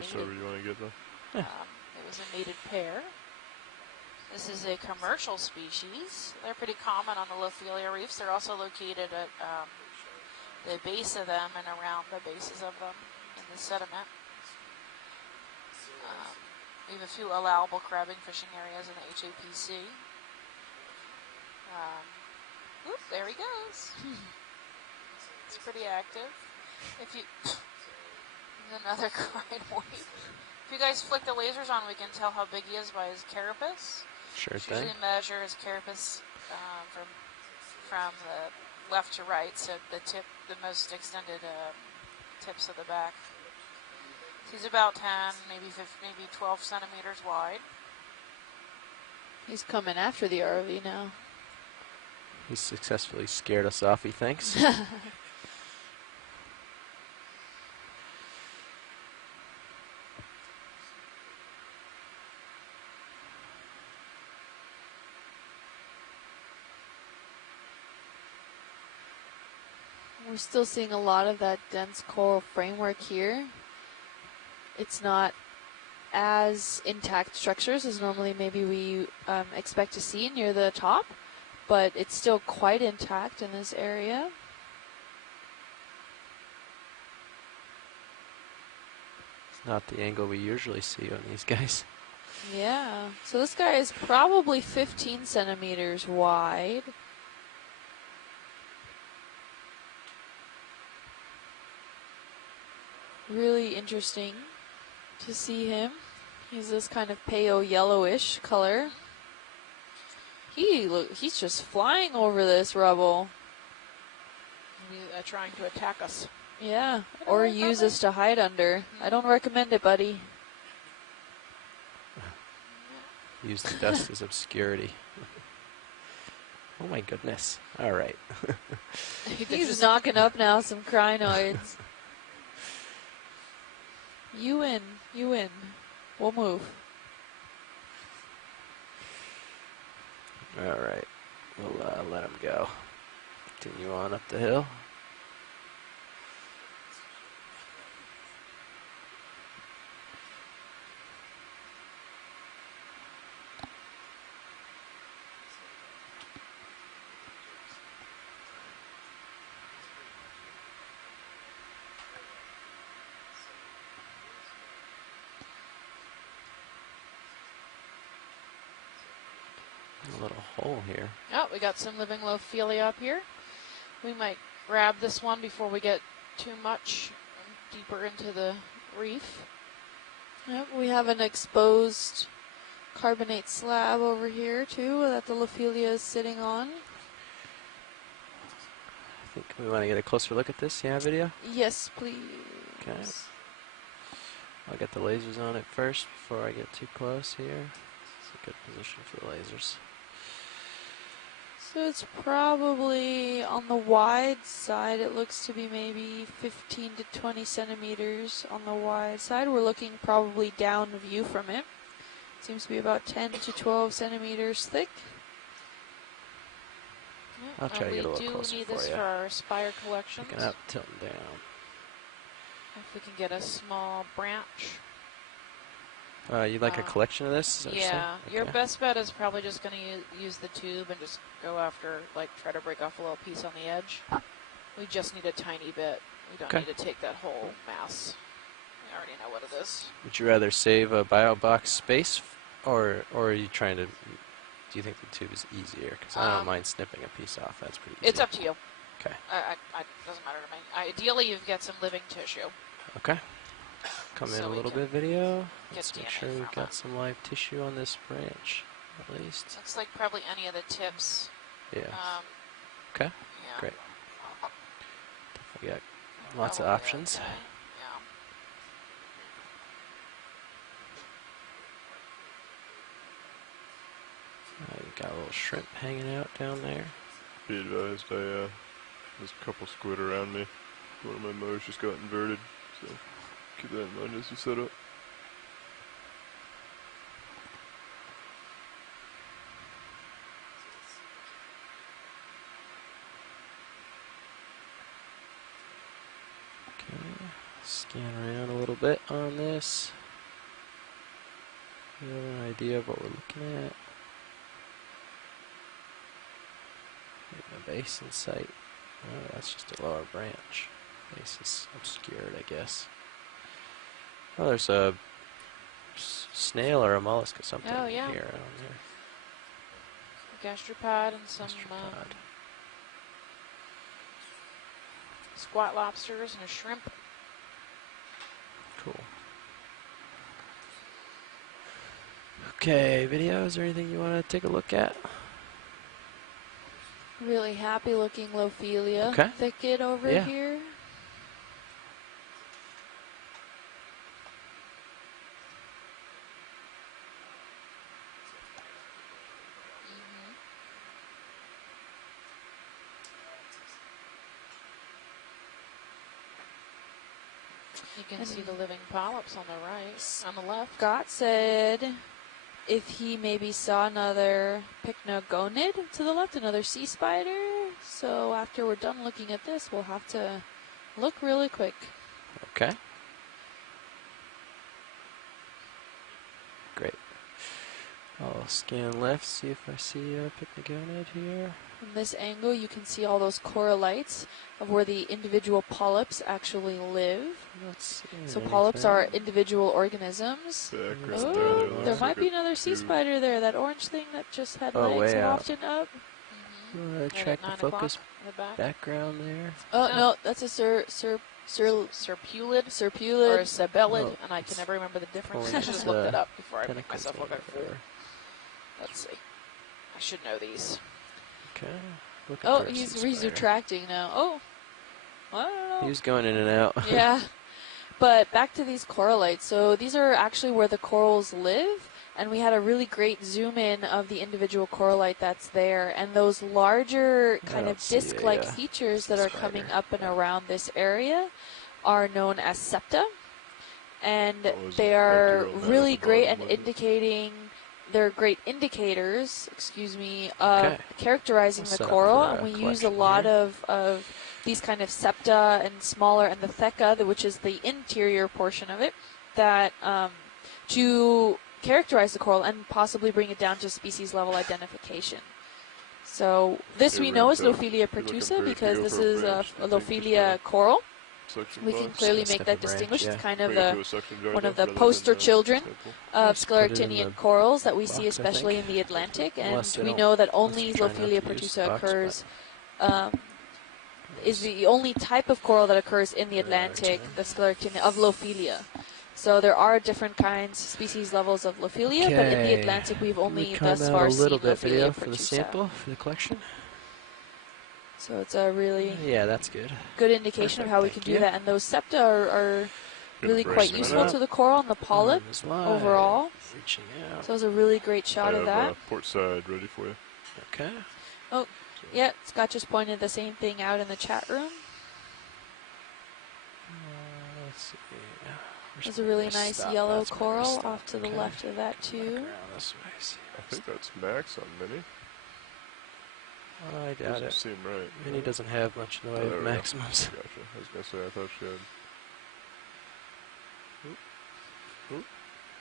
just wherever you want to get them. It was a mated pair. This is a commercial species. They're pretty common on the Lophelia reefs. They're also located at the base of them and around the bases of them in the sediment. We have a few allowable crabbing fishing areas in the HAPC. Whoop, there he goes. It's pretty active. If you another crying wave. If you guys flick the lasers on, we can tell how big he is by his carapace. Sure thing. Usually measure his carapace from the left to right, so the most extended tips of the back. He's about 10, maybe 12 centimeters wide. He's coming after the ROV now. He's successfully scared us off, he thinks. We're still seeing a lot of that dense coral framework here. It's not as intact structures as normally maybe we expect to see near the top, but it's still quite intact in this area. It's not the angle we usually see on these guys. Yeah, so this guy is probably 15 centimeters wide. Really interesting to see him. He's this kind of pale yellowish color. He's just flying over this rubble. Trying to attack us. Yeah, or use us to hide under. I don't recommend it, buddy. Use the dust as obscurity. Oh my goodness. All right. He's knocking up now some crinoids. You win. You win. We'll move. All right. We'll let him go. Continue on up the hill. A little hole here. Oh, we got some living Lophelia up here. We might grab this one before we get too much deeper into the reef. Yep, we have an exposed carbonate slab over here too that the Lophelia is sitting on. I think we want to get a closer look at this. Yeah, video? Yes, please. Okay. I'll get the lasers on it first before I get too close here. It's a good position for the lasers. So it's probably on the wide side. It looks to be maybe 15 to 20 centimeters on the wide side. We're looking probably down view from it. Seems to be about 10 to 12 centimeters thick. I'll try to get a little closer We do need for this you. for our Spire collections. Picking up, tilting down. If we can get a small branch. You'd like a collection of this? Is that what you're saying? Yeah, your best bet is probably just going to use the tube and just go after, like, try to break off a little piece on the edge. We just need a tiny bit. We don't need to take that whole mass. We already know what it is. Would you rather save a bio box space, or are you trying to? Do you think the tube is easier? Because I don't mind snipping a piece off. That's pretty easy. It's up to you. Okay. Doesn't matter to me. Ideally, you've got some living tissue. Okay. Come in So a we little can bit video. get Let's make DNA sure we've from got it. some live tissue on this branch, at least. Looks like probably any of the tips. Yeah. Okay. Yeah. Great. We got lots of Probably options. okay. You got a little shrimp hanging out down there. Be advised, there's a couple squid around me. One of my motors just got inverted, so keep that in mind as you set up. Okay. Scan around a little little bit on this. You have an idea of what we're looking at. A base in sight. Oh, that's just a lower branch. Base is obscured, I guess. Oh, there's a snail or a mollusk or something Oh, yeah. here on there. A gastropod and some Gastropod. squat lobsters and a shrimp. Cool. Okay, video. Is there anything you want to take a look at? Really happy looking Lophelia Okay. thicket over Yeah. here. You can see the living polyps on the right, on the left. Scott said if he maybe saw another pycnogonid to the left, another sea spider. So after we're done looking at this, we'll have to look really quick. Okay. Great. I'll scan left, see if I see a pycnogonid here. From this angle, you can see all those coralites of where the individual polyps actually live. Not seeing So polyps anything. are individual organisms. Background Oh, there there looks might like be a another sea tube. spider there. That orange thing that just had Oh, legs way and out. often up. Right Check at the 9 focus o'clock in the back. background there. Oh, No. no, that's a serpulid. Serpulid or a sabellid, Oh, and I can never remember the difference. pulling I should its, have looked it up before I make Tentacles myself look like a fool. over. Let's see. I should know these. Okay. Looking Oh, for a he's sea spider. retracting now. Oh, I don't know. He was going in and out. Yeah. But back to these coralites. So these are actually where the corals live. And we had a really great zoom in of the individual coralite that's there. And those larger kind don't of see a, disc-like features that are spider. coming up and around this area are known as septa. And What was they it? are Right there on that really at the great bottom, and was it? indicating, they're great indicators, of Okay. characterizing We'll the set up coral. for a And we use a collection lot here. of these kind of septa and smaller, and the theca, which is the interior portion of it, that to characterize the coral and possibly bring it down to species level identification. So this Yeah, we we're know is into- Lophelia you're looking pertusa for it to because go this for a is a branch. I think just Lophelia coral. Section We can box. clearly Snip make a that branch, distinguish. yeah. It's kind of Bring it the to a suction jar one though, of the rather than, poster children sample. of Let's put it in scleractinian the corals that we see box, I especially think. in the Atlantic, and Unless they we don't- know that unless only they're trying not Lophelia to use the pertusa box, occurs, is the only type of coral that occurs in the Yeah, Atlantic, okay. the scleractinia of Lophelia. So there are different kinds, species levels of Lophelia, but in the Okay. Atlantic we've Can we only come thus out far a little seen bit video Lophelia for the pertusa. sample for the collection. So it's a really Yeah, that's good. good indication of how we Perfect, can thank do you. that, and those septa are Gonna really break quite them useful out. to the coral and the polyp Arms wide, overall. Reaching out. So it was a really great I shot of have that. port side ready for you. Okay. Yeah, Scott just pointed the same thing out in the chat room. Let's see. There's a really nice yellow coral off to the Okay. left of that too. Around this way. See. I think that's max on Mini. I doubt Doesn't it. seem right. Mini doesn't have much in the way Oh, of there we go. maximums. Gotcha. I was gonna say I thought she had.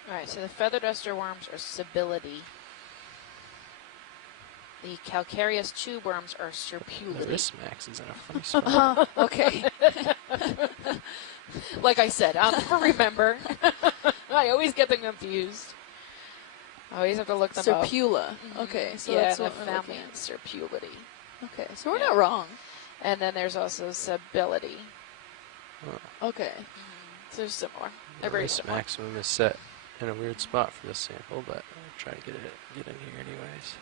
Alright, so the feather duster worms are stability. The calcareous tube worms are The serpulity. wrist max is in a funny spot. Okay. Like I said, I'll never remember. I always get them confused. I always have to look them up. Serpula. Okay, so yeah, that's the what we're looking family at. serpulity. Okay, so we're Yeah. not wrong. And then there's also stability. Okay. So they're similar. The They're very wrist similar. maximum is set in a weird spot for this sample, but I'll try to get in here anyways.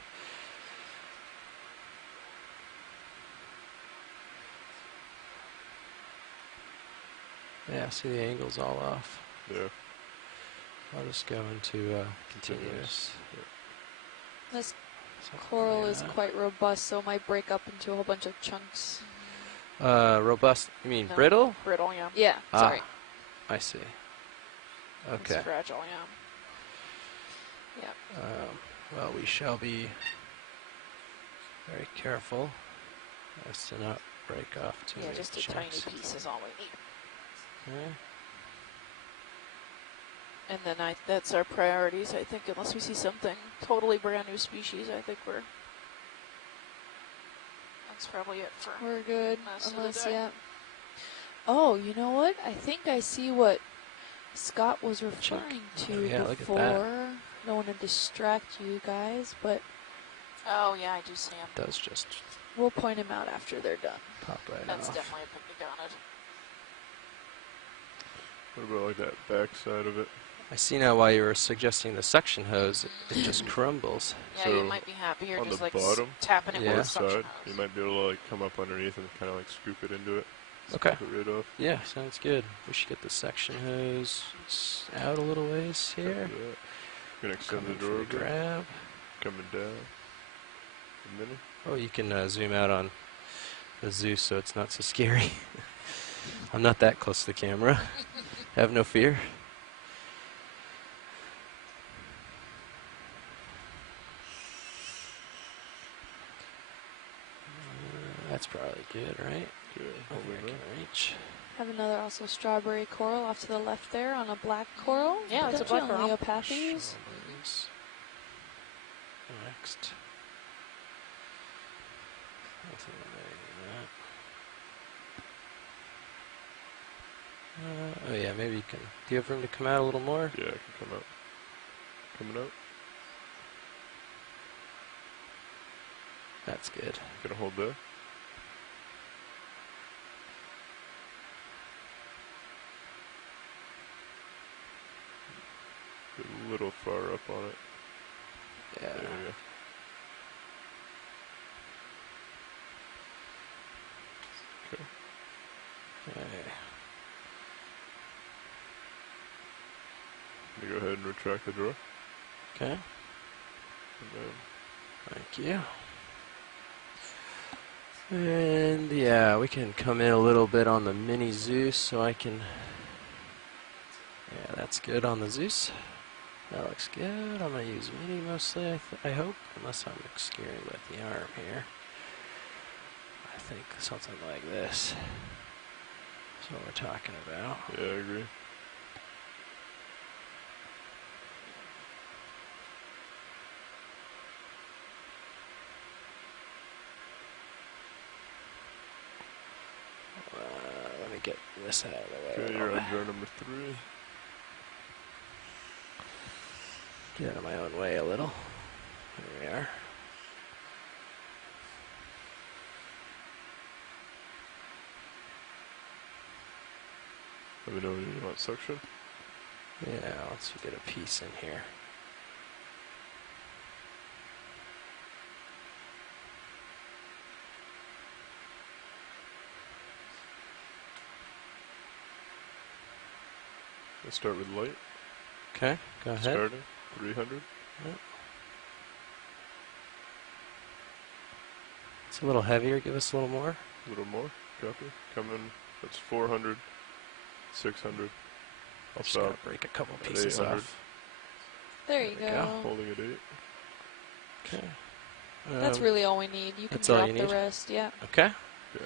Yeah, see the angle's all off. Yeah. I'll just go into continuous. This Something coral like is that. quite robust, so it might break up into a whole bunch of chunks. Robust. You mean No. brittle? Brittle, yeah. Yeah, sorry. I see. It's Okay. fragile, yeah. Well, we shall be very careful as to not break off too Yeah, many just a chunks. tiny piece is all we need. Okay. And then that's our priorities, I think, unless we see something totally brand new species, I think that's probably it for We're good. most of the Unless, day. yeah. Oh, you know what? I think I see what Scott was Check. referring Oh, to yeah, look at that. before. Don't want to distract you guys, but Oh, yeah, I do see him. Does just we'll point him out after they're done. pop right That's off. definitely a picnic What about like that back side of it? I see now why you were suggesting the suction hose. It just crumbles. Yeah, So, you might be happier on just the like bottom, tapping it Yeah. with a North suction side, hose. you might be able to like come up underneath and kind of like scoop it into it. Okay. Scoop it right off. Yeah, sounds good. We should get the suction hose out a little ways here. Copy that. Gonna extend Coming the for door the a bit. grab. Coming down. A minute. Oh, you can zoom out on the Zeus so it's not so scary. I'm not that close to the camera. Have no fear. That's probably good, right? Okay, I think I holding can that. reach. Have another also strawberry coral off to the left there on a black coral. Yeah, it's a Potentially black on coral. Leopathes. Shoulders. Next. Nothing like that. Oh yeah, maybe you can. Do you have room to come out a little more? Yeah, I can come out. Coming out. That's good. Gonna hold that. Get a little far up on it. Yeah. There you go. Okay. Let me go ahead and retract the drawer. Okay. And then Thank you. And yeah, we can come in a little bit on the mini Zeus so I can. Yeah, that's good on the Zeus. That looks good. I'm gonna use mini mostly, I hope, unless I'm obscuring with the arm here. I think something like this is what we're talking about. yeah, I agree. Let me get this out of the way. a Okay, little you're on bit. drawer number 3. Get out of my own way a little. There we are. Let me know when you want suction. Yeah, let's get a piece in here. Let's start with light. Okay, go ahead. Starting 300. It's a little heavier. Give us a little more. A little more. Copy. Coming. That's 400. 600. I'll Just gotta stop. break a couple at pieces 800. off. There you There we go. go. Holding at 8. Okay. That's really all we need. You can that's all drop you the need? rest. Yeah. Okay. Okay.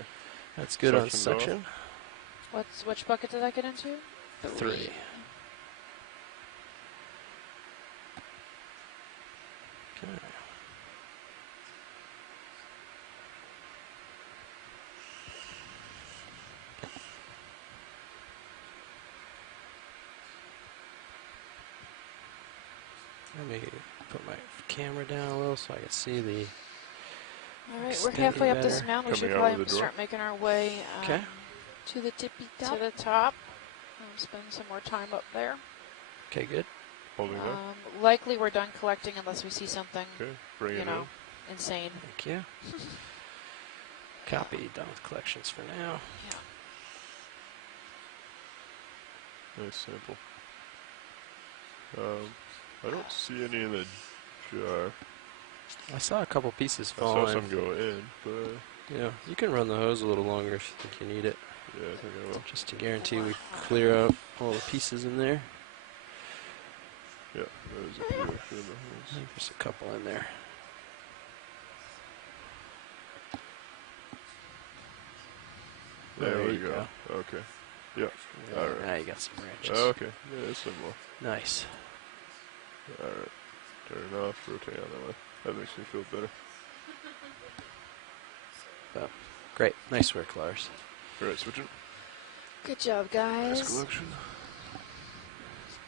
That's good on Suction's off. suction. Which bucket did that get into? 3. Okay. Let me put my camera down a little so I can see the. All right, we're Extend halfway it up this better. mountain. We should Coming out probably with the door. start making our way Okay. To the tippy to top. the top. Spend some more time up there. Okay, good. Holding that. Likely we're done collecting unless we see something, Okay. Bring you it know, insane. Thank you. Copy. Done with collections for now. Yeah. in. Nice sample. I don't see any in the jar. I saw a couple pieces I saw falling. some go in, but Yeah, you can run the hose a little longer if you think you need it, yeah, I think I will. just to guarantee we clear out all the pieces in there. Yeah, there's a few extra in the I holes. think there's a couple in there. There There we you go. Okay. Yeah. Yeah, Alright. now you got some branches. Okay. Yeah, it's similar. Nice. Alright. Turn off, rotate on that way. That makes me feel better. Well, great. Nice work, Lars. Alright, switching. Good job, Nice guys. collection.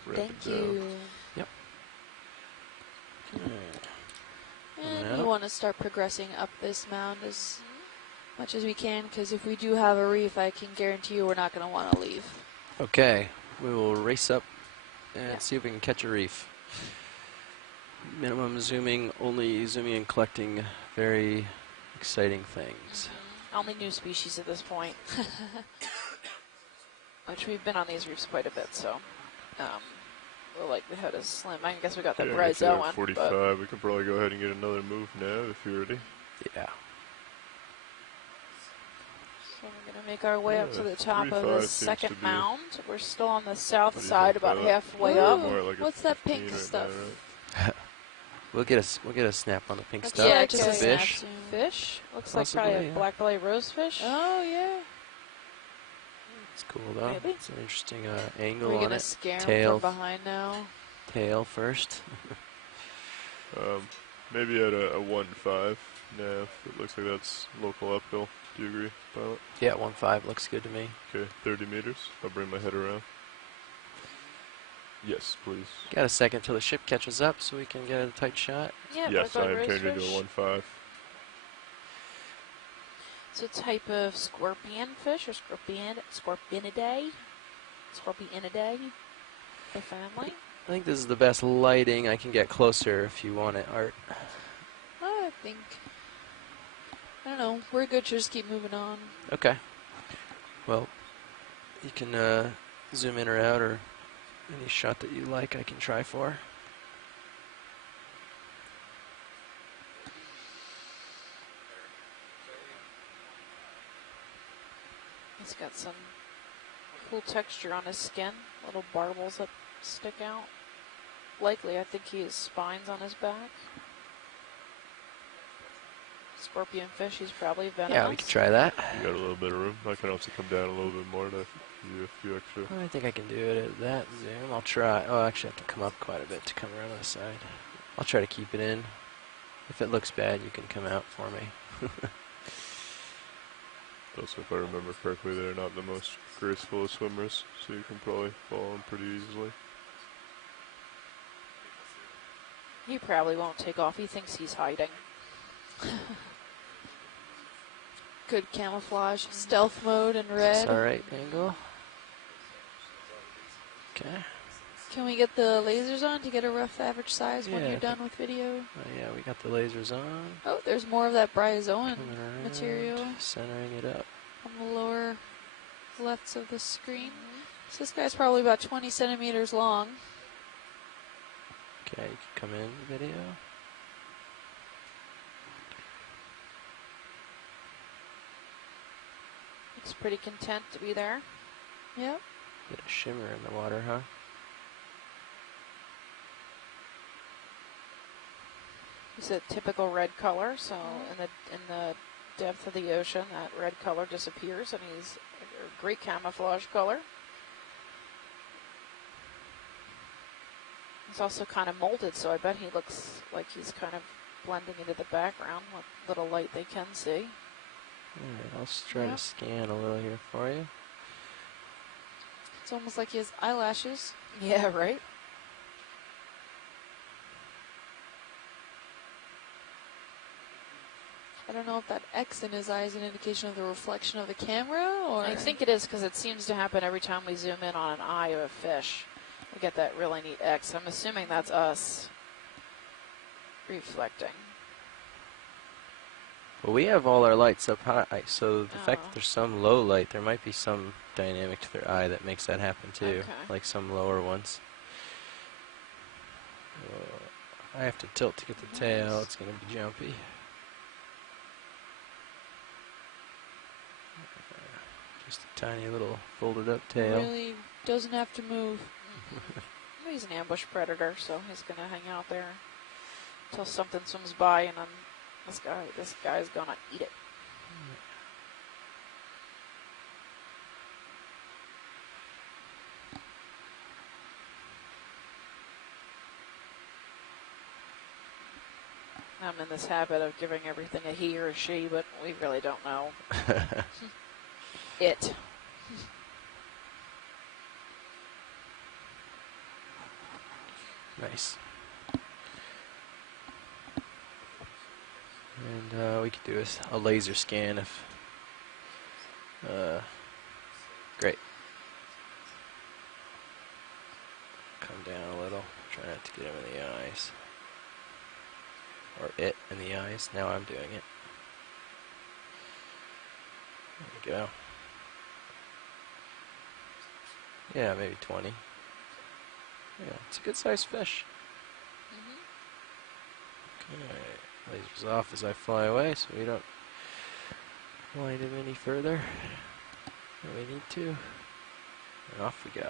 Ramp Thank it down. you. Yep. And Coming we out. want to start progressing up this mound as much as we can, because if we do have a reef, I can guarantee you we're not going to want to leave. Okay, we will race up and Yeah. see if we can catch a reef. Minimum zooming, only zooming and collecting very exciting things. Only new species at this point. Which we've been on these reefs quite a bit, so the likelihood is slim. I guess we got that Yeah, I guess you're at bryozoan. 45. We can probably go ahead and get another move now if you're ready. Yeah. So we're going to make our way up Yeah, to the top of 45 the seems second to be- mound. We're still on the south What do you side, think, about Violet? halfway We're up. more at like a What's that 15 pink right stuff? Now, right? We'll get a snap on the pink Looks stuff. Yeah, like just a a snap fish. zoom. Fish. Looks like Possibly, probably a yeah. black belly rosefish. Oh, yeah. It's cool though. Maybe. It's an interesting angle We're on going to it. scare 'em Tail. from behind now. Tail first. Maybe at a 1.5 now. It looks like that's local uphill. Do you agree, Pilot? Yeah, 1.5 looks good to me. Okay, 30 meters. I'll bring my head around. Yes, please. Got a second till the ship catches up so we can get a tight shot. Yeah, Yes, black I belly am changing to a rosefish. 1.5. It's a type of scorpion fish or scorpionidae. Scorpionidae, the family. I think this is the best lighting. I can get closer if you want it, Art. I think. I don't know. We're good to just keep moving on. Okay. Well, you can zoom in or out, or any shot that you like I can try for. He's got some cool texture on his skin. Little barbels that stick out. Likely, I think he has spines on his back. Scorpion fish, he's probably venomous. Yeah, we can try that. You got a little bit of room. I can also come down a little bit more to give you a few extra. I think I can do it at that zoom. I'll try. Oh, I actually have to come up quite a bit to come around the side. I'll try to keep it in. If it looks bad, you can come out for me. Also, if I remember correctly, they're not the most graceful of swimmers, so you can probably fall in pretty easily. He probably won't take off. He thinks he's hiding. Good camouflage. Stealth mode in red. It's alright angle. Okay. Can we get the lasers on to get a rough average size when Yeah, you're I done with video? Oh, yeah, we got the lasers on. Oh, there's more of that bryozoan Coming around, material centering it up. on the lower lefts of the screen. So this guy's probably about 20 centimeters long. Okay, you can come in the video. Looks pretty content to be there. Yep. Bit of shimmer in the water, huh? It's a typical red color, so in the depth of the ocean, that red color disappears, and he's a great camouflage color. He's also kind of molded, so I bet he looks like he's kind of blending into the background with little light they can see. Alright, I'll just try Yep. to scan a little here for you. It's almost like he has eyelashes. Yeah, right? I don't know if that X in his eye is an indication of the reflection of the camera, or... I think it is because it seems to happen every time we zoom in on an eye of a fish. We get that really neat X. I'm assuming that's us reflecting. Well, we have all our lights up high, so the fact Oh. that there's some low light, there might be some dynamic to their eye that makes that happen too, Okay. like some lower ones. I have to tilt to get the tail, Nice. it's going to be jumpy. Just a tiny little folded up tail. Really doesn't have to move. He's an ambush predator, so he's going to hang out there until something swims by, and then this guy's going to eat it. I'm in this habit of giving everything a he or a she, but we really don't know it. Nice. And we could do a laser scan if. Great. Come down a little. Try not to get him in the eyes. Or it in the eyes. Now I'm doing it. There we go. Yeah, maybe 20. Yeah, it's a good sized fish. Okay, lasers off as I fly away so we don't blind him any further than we need to. And off we go.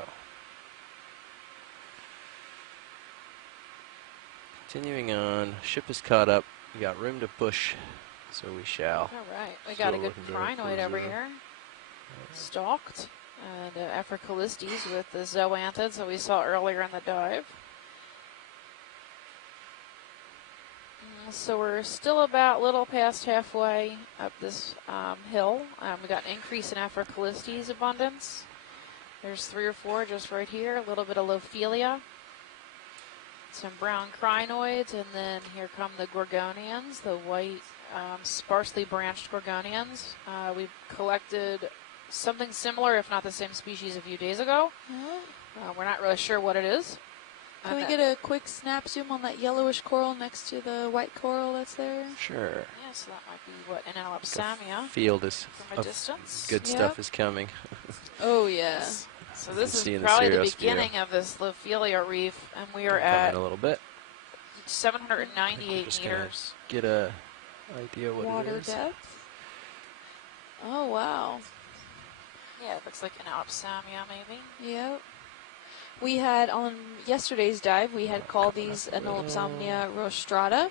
Continuing on, ship is caught up. We got room to push, so we shall. All right, we got a Still good looking down crinoid for over zero. here. Stalked. And Africalistes with the zoanthids that we saw earlier in the dive. So we're still about a little past halfway up this hill. We got an increase in Africalistes abundance. There's 3 or 4 just right here. A little bit of Lophelia. Some brown crinoids, and then here come the gorgonians, the white, sparsely branched gorgonians. We collected something similar, if not the same species, a few days ago. We're not really sure what it is. Can we get a quick snap zoom on that yellowish coral next to the white coral that's there? Sure. Yeah, so that might be what, an Alapsamia Field is from a distance. good stuff is coming. Oh, yeah. So You this can see is in the probably the Sirius view. beginning of this Lophelia reef, and we are Come at in a little bit. 798 Just gonna meters. get a idea what Water it is. depth. Oh, wow. Yeah, it looks like an Alapsamia maybe. Yep. We had, on yesterday's dive, we had called these Anolopsamnia rostrata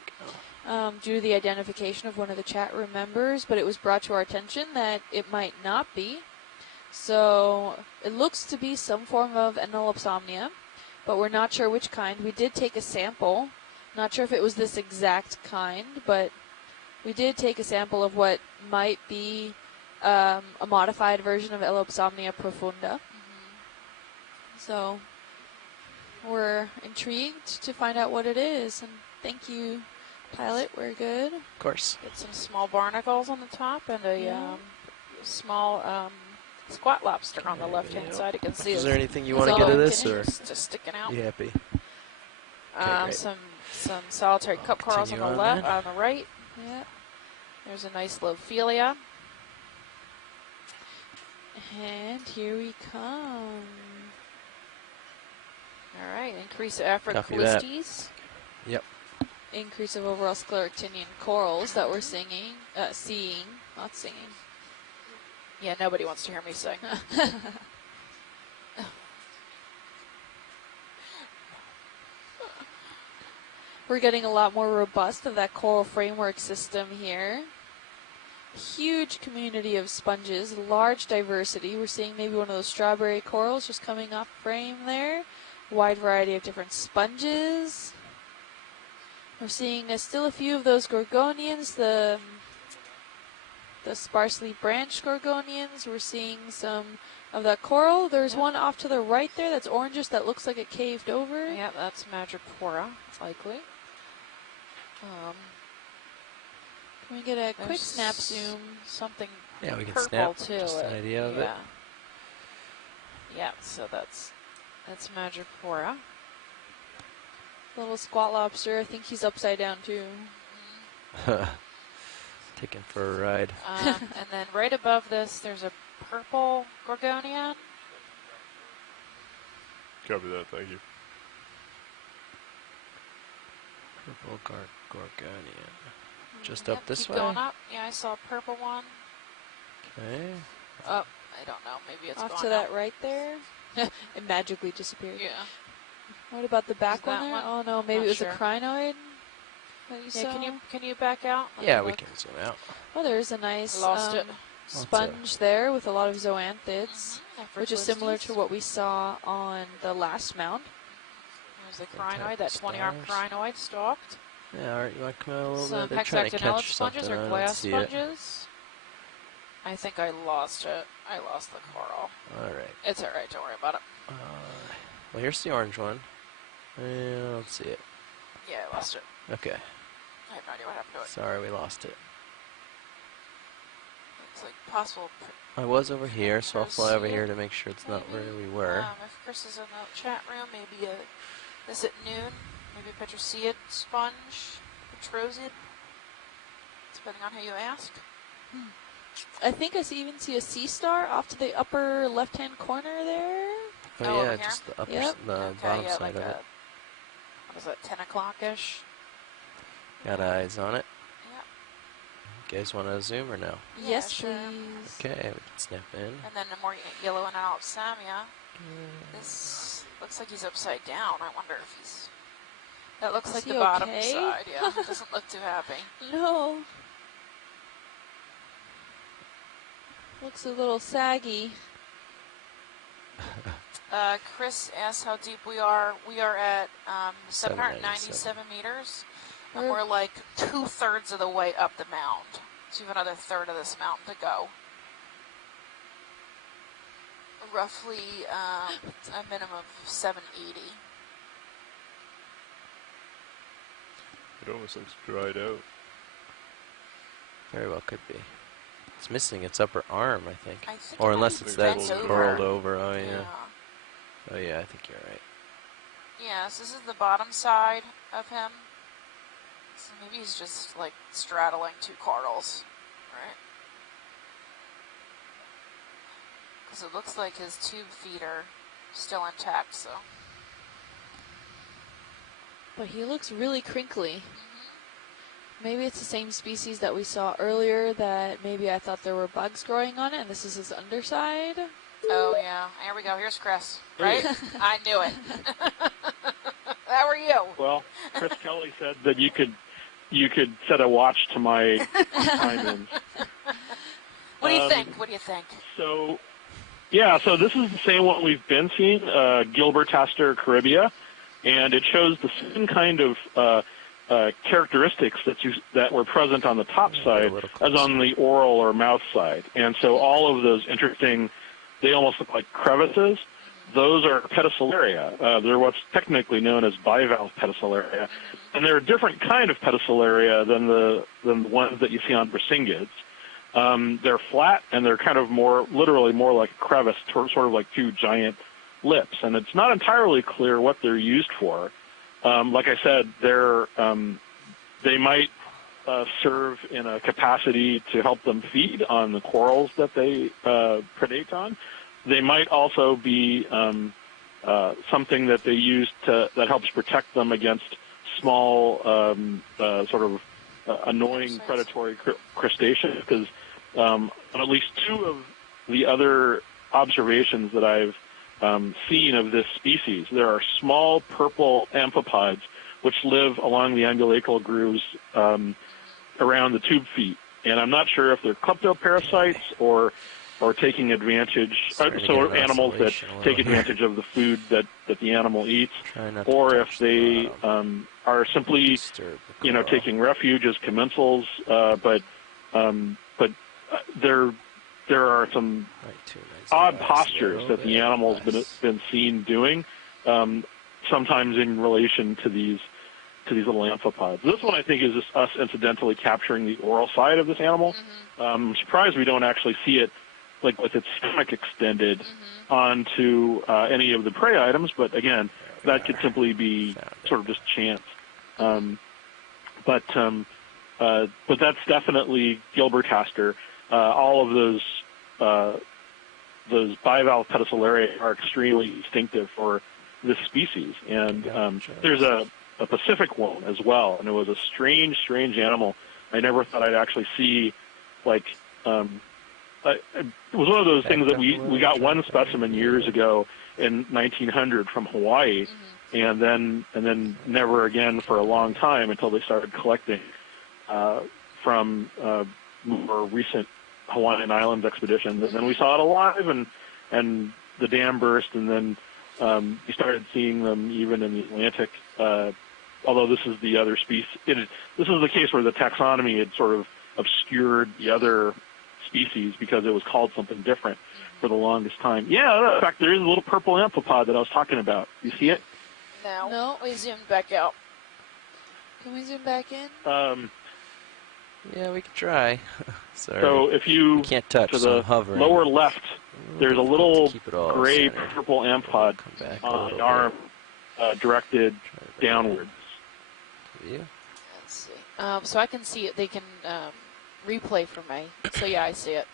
due to the identification of one of the chat room members, but it was brought to our attention that it might not be. So it looks to be some form of Anolopsamnia, but we're not sure which kind. We did take a sample. Not sure if it was this exact kind, but we did take a sample of what might be a modified version of Elopsamnia profunda. So we're intrigued to find out what it is. And thank you, pilot. We're good. Of course. Get some small barnacles on the top and a small squat lobster on the left-hand side. You can see Is it's there anything you want to get of this, or just sticking out. you happy? great. Some solitary cup corals on Continue the on left, then. on the right. Yeah. There's a nice Lophelia. And here we come. All right, increase of Copy that. Africalistes. Yep. Increase of overall scleractinian corals that we're seeing. Yeah, nobody wants to hear me sing. We're getting a lot more robust of that coral framework system here. Huge community of sponges, large diversity. We're seeing maybe one of those strawberry corals just coming off frame there. Wide variety of different sponges. We're seeing still a few of those gorgonians, the sparsely branched gorgonians. We're seeing some of that coral. There's one off to the right there that's orangish that looks like it caved over. Yeah, that's Madrepora, likely. Can we get a quick snap zoom? Something Yeah, we can purple snap too. just an idea of it. Yeah, so that's Madrepora. Little squat lobster. I think he's upside down too. Taken for a ride. And then right above this, there's a purple gorgonian. Copy that, thank you. Purple Gorgonian. Just Yep, up this keep way? going up. Yeah, I saw a purple one. Okay. Oh, I don't know. Maybe it's Off gone to that now. right there. It magically disappeared. Yeah. What about the back Is one that there? one? Oh no, maybe Not it was sure. a crinoid that you Yeah, saw. can you back out? Let Yeah, me we look. can zoom out. Oh, there's a nice Lost it. sponge there with a lot of zoanthids, Mm-hmm. which is similar to what we saw on the last mound. There's the crinoid, that 20-arm stars. crinoid stalked. Yeah, alright, you want to come out a little Some bit? They're trying to hexactinellid catch sponges something. or I don't glass see it. sponges. I think I lost it. I lost the coral. Alright. It's alright, don't worry about it. Well, here's the orange one. I don't see it. Yeah, I lost it. Okay. I have no idea what happened to it. Sorry, we lost it. It's like possible. I was over here, so I'll fly over here to make sure it's not where we were. If Chris is in the chat room, maybe is it noon? Maybe a Petroseid sponge, Petroseid, depending on who you ask. I think I even see a sea star off to the upper left-hand corner there. Oh, Oh, yeah, over just the upper, Yep. the Okay, bottom yeah, side like of it. what is that, 10 o'clock-ish? Got eyes on it. Yeah. You guys want to zoom or no? Yes, sure. please. Okay, we can snap in. And then the more yellow and out Samia. This looks like he's upside down. I wonder if he's... That looks Is like he the bottom okay? side, yeah. He doesn't look too happy. No. Looks a little saggy. Chris asks how deep we are. We are at 797 meters, and we're like 2/3 of the way up the mound. So we have another third of this mountain to go. Roughly a minimum of 780. It almost looks dried out. Very well could be. It's missing its upper arm, I think. I think Or it unless might it's be that bent curled over. over. Oh, yeah. Oh, yeah, I think you're right. Yes, this is the bottom side of him. So maybe he's just like straddling two corals, right? Because it looks like his tube feet are still intact, so. But he looks really crinkly. Maybe it's the same species that we saw earlier that maybe I thought there were bugs growing on it, and this is his underside. Oh, yeah. Here we go. Here's Chris. Right? I knew it. How are you? Well, Chris Kelly said that you could set a watch to my time-ins. What do you think? What do you think? So, yeah, so this is the same one we've been seeing, Gilbertaster caribia, and it shows the same kind of characteristics that were present on the top side as on the oral or mouth side. And so all of those interesting, they almost look like crevices. Those are pedicelaria. They're what's technically known as bivalve pedicelaria. And they're a different kind of pedicelaria than the ones that you see on brasinghids. They're flat, and they're kind of literally more like a crevice, sort of like two giant lips. And it's not entirely clear what they're used for. Like I said, they might serve in a capacity to help them feed on the corals that they predate on. They might also be something that they use that helps protect them against small, sort of annoying predatory crustaceans. Because on at least two of the other observations that I've seen of this species, there are small purple amphipods which live along the umbilical grooves around the tube feet. And I'm not sure if they're kleptoparasites or taking advantage, so animals that take advantage of the food that the animal eats, or if they are simply, taking refuge as commensals. But there are some odd postures that the animal's been seen doing, sometimes in relation to these little amphipods. This one, I think, is just us incidentally capturing the oral side of this animal. I'm surprised we don't actually see it, like with its stomach extended onto any of the prey items. But again, that could simply be sort of just chance. But that's definitely Gilbertaster. All of those bivalve pedicelaria are extremely distinctive for this species. And there's a Pacific one as well, and it was a strange animal. I never thought I'd actually see, like, it was one of those things that we got one specimen years ago in 1900 from Hawaii, and then never again for a long time until they started collecting from more recent Hawaiian Islands expeditions. And then we saw it alive, and the dam burst, and then you started seeing them even in the Atlantic although this is the other species. This is the case where the taxonomy had sort of obscured the other species because it was called something different for the longest time. Yeah, in fact, there is a little purple amphipod that I was talking about. You see it? No. We zoomed back out. Can we zoom back in? Yeah, we could try. Sorry. So if you can't touch, to so the I'm hovering. lower left, there's a little Keep it all gray centered. purple amphipod Come back a on little the arm directed bit. downwards. View. Let's see. So I can see it. They can replay for me. So yeah, I see it.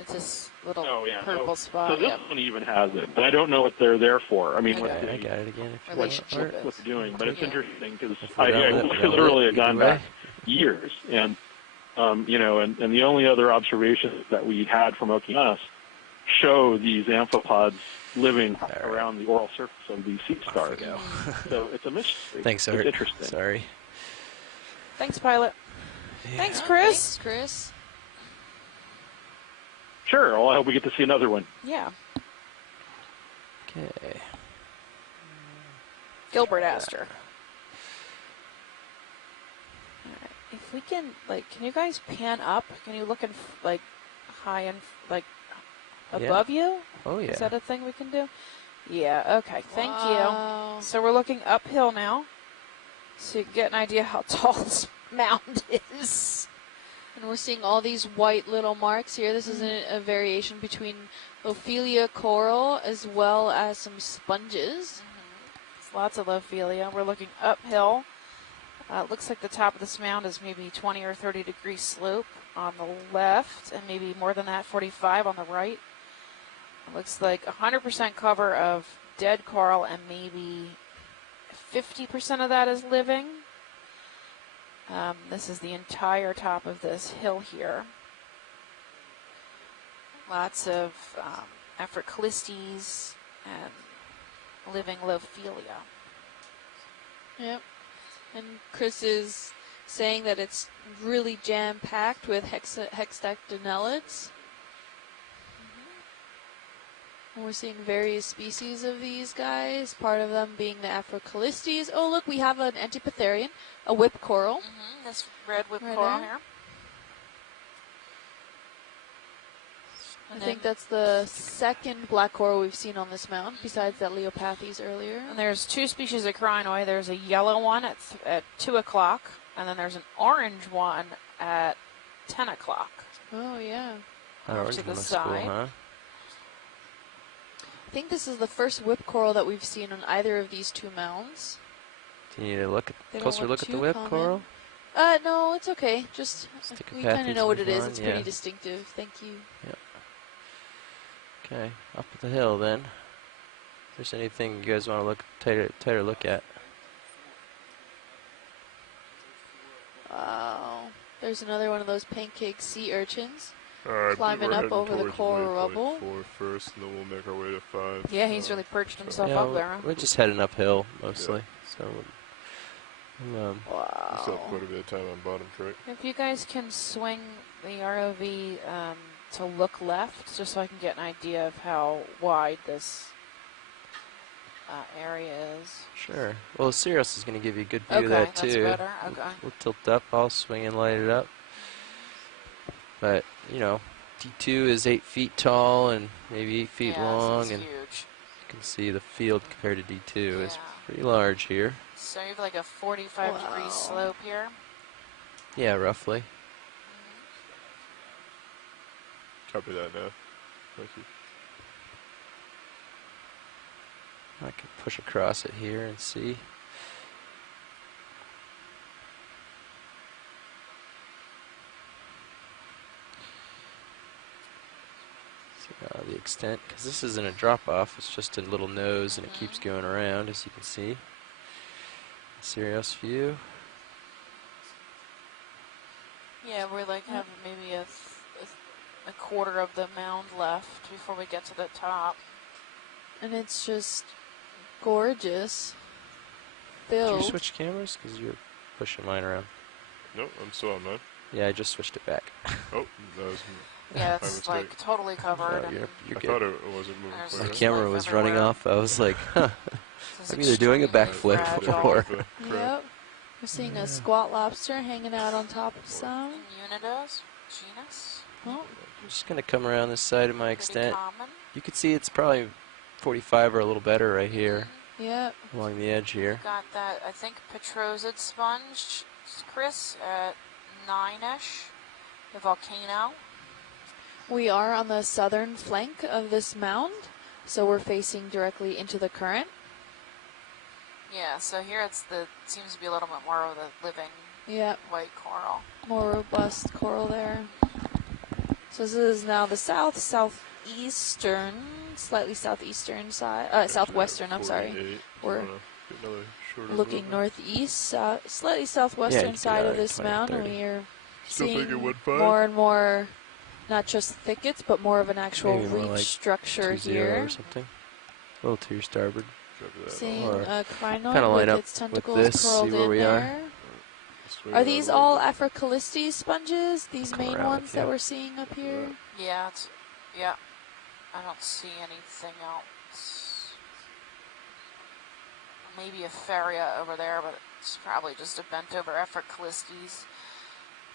It's this little purple spot. So this one even has it, but I don't know what they're there for. I mean, Okay. what I got it again. If you Relationship want. what they're doing. But it's interesting because If I we're done with it, literally have either gone way. back years, and and the only other observations that we had from Okeanos show these amphipods living around the oral surface of these sea stars. Go. So it's a mystery. Thanks, It's Art. interesting. Sorry. Thanks, pilot. Yeah. Thanks, Chris. Thanks, Chris. Sure. Well, I hope we get to see another one. Yeah. Okay. Gilbert Aster. Alright. If we can, can you guys pan up? Can you look in, high and, above you? Oh, yeah. Is that a thing we can do? Yeah, okay. Thank Wow. you. So we're looking uphill now. So you can get an idea how tall this mound is. And we're seeing all these white little marks here. This is a variation between Ophelia coral as well as some sponges. It's lots of Ophelia. We're looking uphill. It looks like the top of this mound is maybe 20 or 30 degree slope on the left, and maybe more than that, 45 on the right. It looks like 100% cover of dead coral, and maybe 50% of that is living. This is the entire top of this hill here. Lots of Aphroclistes and living Lophelia. Yep. And Chris is saying that it's really jam-packed with hexactinellids. And we're seeing various species of these guys, part of them being the Aphroclistes. Oh, look, we have an Antipitherian, a whip coral. This red whip Right coral there. here. I think that's the second black coral we've seen on this mound, besides that Leopathes earlier. And there's two species of crinoid. There's a yellow one at 2 o'clock, and then there's an orange one at 10 o'clock. Oh, yeah. That Off orange to the one looks cool, side. huh? I think this is the first whip coral that we've seen on either of these two mounds. Do you need a They don't closer look look at the too whip common. coral? No, it's okay. Just, we kind of know what it is. It's pretty distinctive. Thank you. Yep. Okay, up the hill then. If there's anything you guys want to look tighter look at. Wow. There's another one of those pancake sea urchins. Alright, Climbing we're up heading over the towards coral waypoint rubble. 4 first, and then we'll make our way to 5. Yeah, he's really perched himself Yeah, up there. we're just heading uphill mostly. So, We still have quite a bit of time on bottom track. If you guys can swing the ROV to look left, just so I can get an idea of how wide this area is. sure. Well, Sirius is going to give you a good view of that that's too. better. Okay. We'll tilt up. I'll swing and light it up. But D2 is 8 feet tall and maybe 8 feet Yeah, long, this is and huge. you can see the field compared to D2 is Yeah. pretty large here. So you have like a 45 degree Wow. slope here. Yeah, roughly. Copy that now. Thank you. I can push across it here and see. The extent, because this isn't a drop off, it's just a little nose and it keeps going around, as you can see. Sirius view. Yeah, we like have maybe a quarter of the mound left before we get to the top. And it's just gorgeous. Did you Filled. switch cameras? Because you're pushing mine around. Nope, I'm still on mine. Yeah, I just switched it back. Oh, that was Yeah, my it's mistake. like totally covered. No, and you're I good. thought it wasn't moving There's The quite like camera was running everywhere. off. I was like, huh. this is I'm either doing a extremely backflip fragile. or Crap. Yep. We're seeing a squat lobster hanging out on top of some. Unidos, genus. Oh, I'm just going to come around this side of my Pretty extent. common. You can see it's probably 45 or a little better right here, yep. along the edge here. Got that, I think, Petrosid sponge, Chris, at 9-ish. The volcano. We are on the southern flank of this mound, so we're facing directly into the current. Yeah, so here seems to be a little bit more of the living Yep, white coral. more robust coral there. So this is now the southeastern, slightly southeastern side, southwestern, I'm sorry. 48. We're Get another shorter looking movement. northeast, slightly southwestern get side out of at this 20, mound, and 30. we are Still seeing thinking 1.5? more and more, not just thickets, but more of an actual Maybe more reef like structure 2-0 here. or something. A little to your starboard. Cover that Seeing Or a kinda crinoid line with up its with tentacles this, see curled where in we are. there. Swing Are out these a little all bit. Afrocalyptes sponges? These Come main around ones with that you. we're seeing up here? Yeah, yeah. I don't see anything else. Maybe a Faria over there, but it's probably just a bent over Afrocalyptes.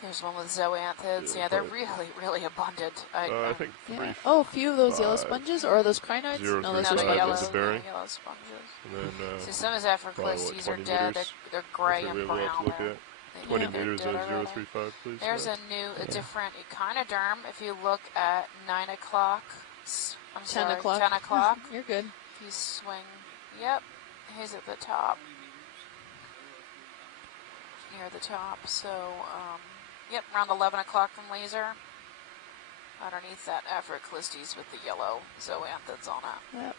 There's one with zoanthids. Yeah, Yeah, they're probably. really, really abundant. I think Yeah. 3, Oh, a few of those yellow 5, sponges, or are those crinoids? 0, No, 3, those No, are the 5 yellow, is the sponges. bearing. yellow sponges. and then See, some of his probably, what, Afrocalyptes are 20 dead. meters? They're gray we and have a lot brown. to look They're- at. they- 20 they're meters dead at already. 035, please. There's Matt. a different echinoderm. If you look at 9 o'clock, 10 o'clock. 10 o'clock, You're good. he's swing. Yep, he's at the top. Near the top. So, yep, around 11 o'clock from laser. Underneath that Afrocalyptes with the yellow zoanthids on it. Yep.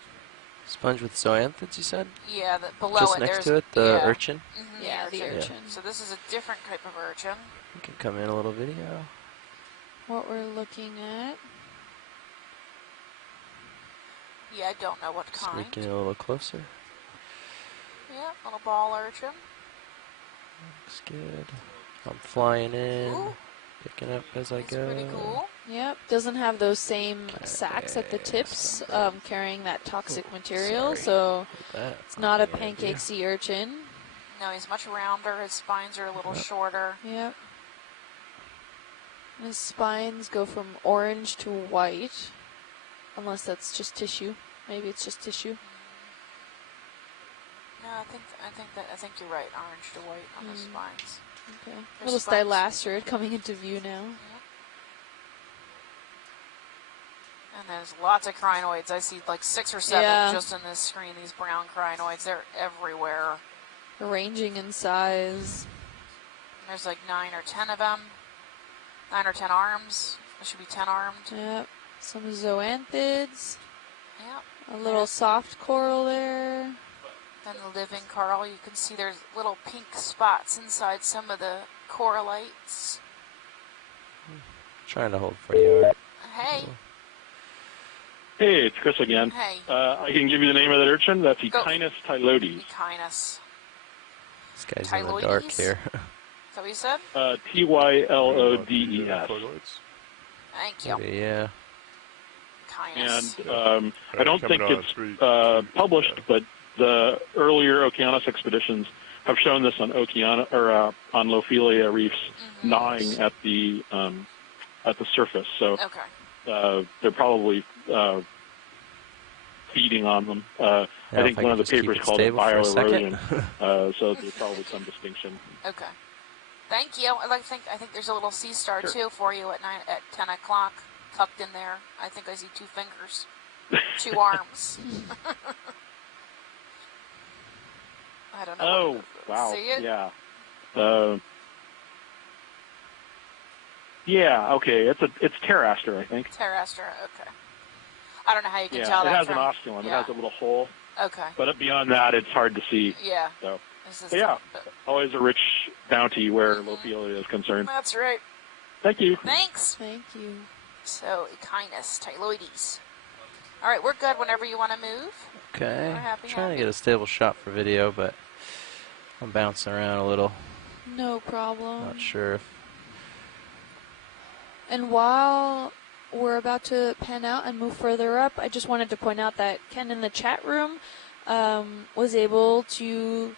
Sponge with zoanthids, you said? Yeah, below Just it, next there's to it, the yeah. urchin? Mhm, Yeah, the urchin. So this is a different type of urchin. You can come in a little video. What we're looking at. Yeah, I don't know what kind. Sneak in a little closer. Yeah, little ball urchin. Looks good. I'm flying in, Ooh. picking up as I It's go. pretty cool. Yep, doesn't have those same Okay, sacs at the tips carrying that toxic Oh, material, sorry. so That, it's not a good idea. pancake sea urchin. No, he's much rounder. His spines are a little Yep. shorter. Yep. And his spines go from orange to white, unless that's just tissue. Maybe it's just tissue. No, I think you're right. Orange to white on the spines. Okay. Their Little spines. stylasterid coming into view now. Yep. And there's lots of crinoids. I see like 6 or 7 Yeah. just in this screen. These brown crinoids, they're everywhere. Ranging in size. There's like 9 or 10 of them. 9 or 10 arms. There should be 10 armed. Yep. Some zoanthids. Yep. A little soft coral there. Then the living coral, you can see there's little pink spots inside some of the corallites. Trying to hold for you, Art. Hey, Hey, it's Chris again. hey, I can give you the name of that urchin. That's Go. Echinos tylodes. Echinus. This guy's in the dark Tyloides? here. Is that what you said? Tylodes. Thank you. Maybe, yeah. Echinus. And I don't Coming think on it's 3. published, but the earlier Okeanos expeditions have shown this on on Lophelia reefs, gnawing at the surface. So Okay. they're probably feeding on them. I think if I one could of the just keep papers it called it stable for a second. bioerosion. So there's probably some distinction. Okay. Thank you. I think there's a little sea star Sure. too for you at 10 o'clock, tucked in there. I think I see 2 fingers, 2 arms. I don't know. Oh, wow. See it? Yeah. Yeah, okay. It's Pteraster, I think. Terrestre. Okay. I don't know how you can Yeah, tell it that has from. an osculum. Yeah. It has a little hole. Okay. But beyond that, it's hard to see. Yeah. So, This is but yeah, but- always a rich bounty where Lophelia is concerned. That's right. Thank you. Thanks. Thank you. So, Echinus, Tyloides. All right, we're good whenever you want to move. Okay. We're happy, Trying to happy. get a stable shot for video, but I'm bouncing around a little. No problem. Not sure if. And while we're about to pan out and move further up, I just wanted to point out that Ken in the chat room was able to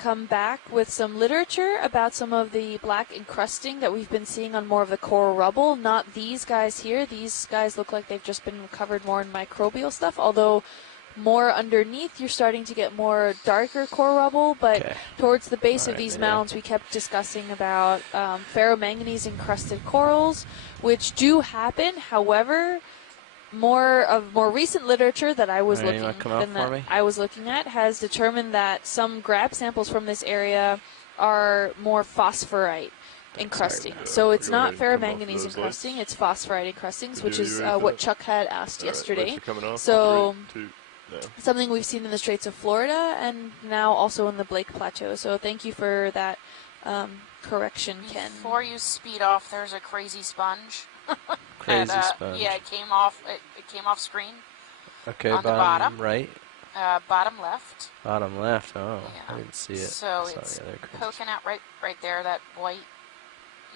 come back with some literature about some of the black encrusting that we've been seeing on more of the coral rubble. Not these guys here. These guys look like they've just been covered more in microbial stuff, although more underneath you're starting to get more darker coral rubble, but towards the base of these mounds we kept discussing about ferromanganese encrusted corals, which do happen. However, more recent literature that I was looking at has determined that some grab samples from this area are more phosphorite encrusting. So it's not ferromanganese encrusting, it's phosphorite encrustings, which is what Chuck had asked yesterday. So something we've seen in the Straits of Florida and now also in the Blake Plateau. So thank you for that correction, Ken. Before you speed off, there's a crazy sponge. Crazy sponge. Yeah, it came off. It came off screen. Okay, on the bottom right. Bottom left. Bottom left. Oh, yeah. I didn't see it. So it's poking out right there. That white.